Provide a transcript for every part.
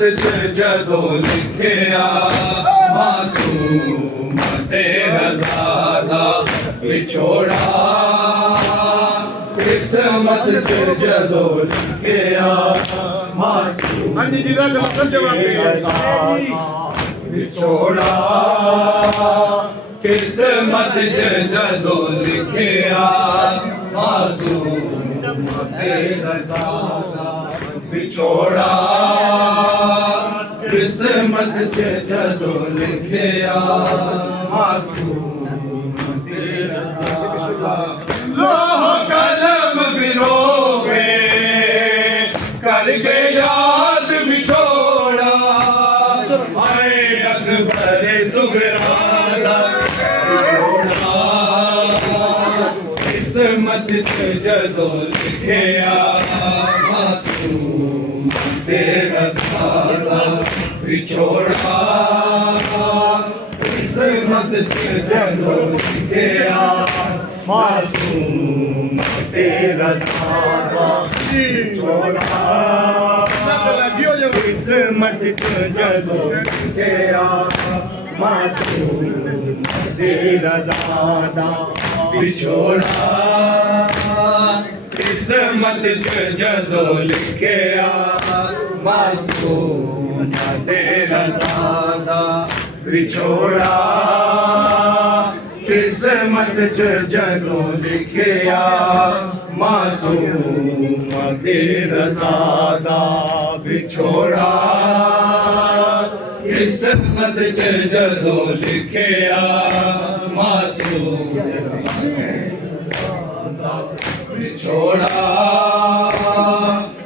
किस्मत च जदों लिखिया मासूम तेरा ज़ादा विछोड़ा किस्मत च जदों लिखिया मासूम हाँ जी जी का गलत जवाब विछोड़ा किस्मत च जदों लिखिया मासूम तेरा ज़ादा विछोड़ा किस्मत च जदों लिखिया मासूम तेरा ज़ादा लोह कलम बिरोवे करके याद बिछोड़ा हाय अकबर सुगरादा विछोड़ा किस्मत च जदों लिखिया मासूम तेरा ज़ादा विछोड़ा किस्मत च जदों लिखिया मासूम तेरा ज़ादा विछोड़ा किस्मत च जदों लिखिया मासूम तेरा ज़ादा विछोड़ा किस्मत च जदों लिखिया मासूम तेरा ज़ादा विछोड़ा किस्मत च जदों लिखिया मासूम तेरा ज़ादा विछोड़ा किस्मत च जदों लिखिया मासूम विछोड़ा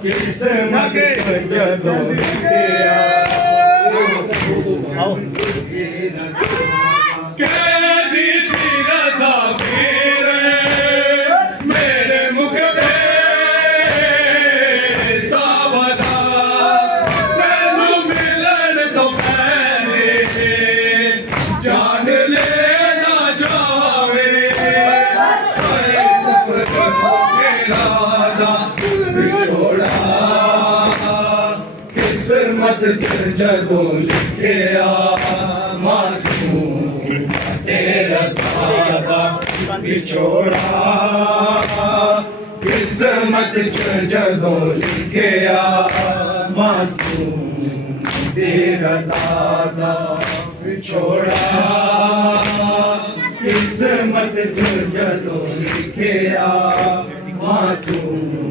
किस्मत च जदों लिखिया कैदी सी रज़ा मेरे मेरे मुकदे सावदा मैनू मिलन तो पहले जान लेना जावे विछोड़ा किस्मत च जदों लिखिया मासूम तेरा ज़ादा विछोड़ा किस्मत च जदों लिखिया मासूम तेरा ज़ादा विछोड़ा किस्मत च जदों लिखिया मासूम